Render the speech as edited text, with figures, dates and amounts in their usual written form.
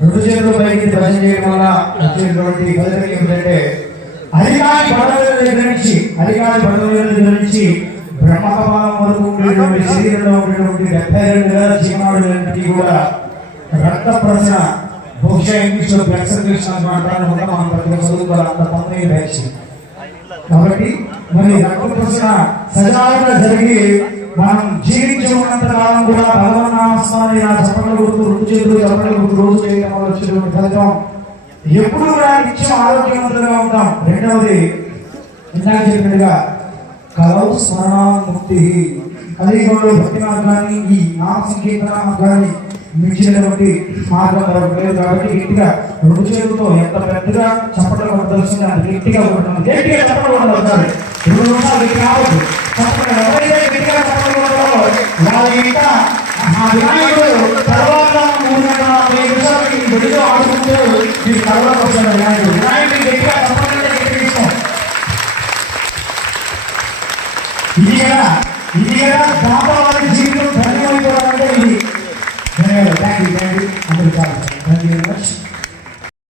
రెండు చేతుల పైకి భజన చేయడం వల్ల వచ్చేటువంటి ఫలితం ఏమిటంటే అధికారి పదవుల దగ్గర నుంచి బ్రహ్మకపాలం వరకు ఉండేటువంటి శరీరంలో ఉండేటువంటి 72,000 జీవనాడులన్నింటినీ కూడా రక్త ప్రసరణ బహుశా ఇంగ్లీష్లో బ్లడ్ సర్క్యులేషన్ అంటారు. మనం ప్రతి చదువుకోవాలి అంత పొందే బ్యాచ్ కాబట్టి మరి రక్త ప్రసరణ సజావుగా జరిగి మనం జీవించి ఉన్నంత కాలం కూడా భగవన్నామస్మరణ చప్పట్లు కొడుతూ రెండు చేతులు చప్పట్లు కొడుతూ రోజు చేయడం వల్ల వచ్చేటువంటి ఫలితం ఎప్పుడు కూడా నిత్యం ఆరోగ్యవంతులుగా ఉంటాం. రెండవది ఇందాక చెప్పినట్టుగా కలవు స్మరణాముక్తి కలియుగంలో భక్తి మార్గాన్ని ఈ నామ సంకీర్తన మార్గాన్ని మించినటువంటి మార్గం లేదు. కాబట్టి గట్టిగా రెండు చేతులతో ఎంత పెద్దగా చప్పట్లు కొట్టవలసింది అంత గట్టిగా కొట్టడం, గట్టిగా చప్పట్లు కొట్టవలసింది. 2 నిమిషాలు గట్టి కావద్దు. ఎవరైతే గట్టిగా చప్పట్లు కొట్టాలో వాళ్ళ ఇంకా ఆ వినాయకుడు తర్వాత 3 నిమిషాలకి గడిలో ఆడుకుంటూ మీకు తర్వాత వస్తాడు వినాయకుడు. వినాయకుడు గట్టిగా చప్పట్లు గట్టిగా ఇష్టం. ఇది కదా బాబావారి జీవితం ధన్యమైపోవాలంటే ఇది. ధన్యవాదాలు. థ్యాంక్ యూ అందరూ చాలా థ్యాంక్ యూ వెరీ మచ్.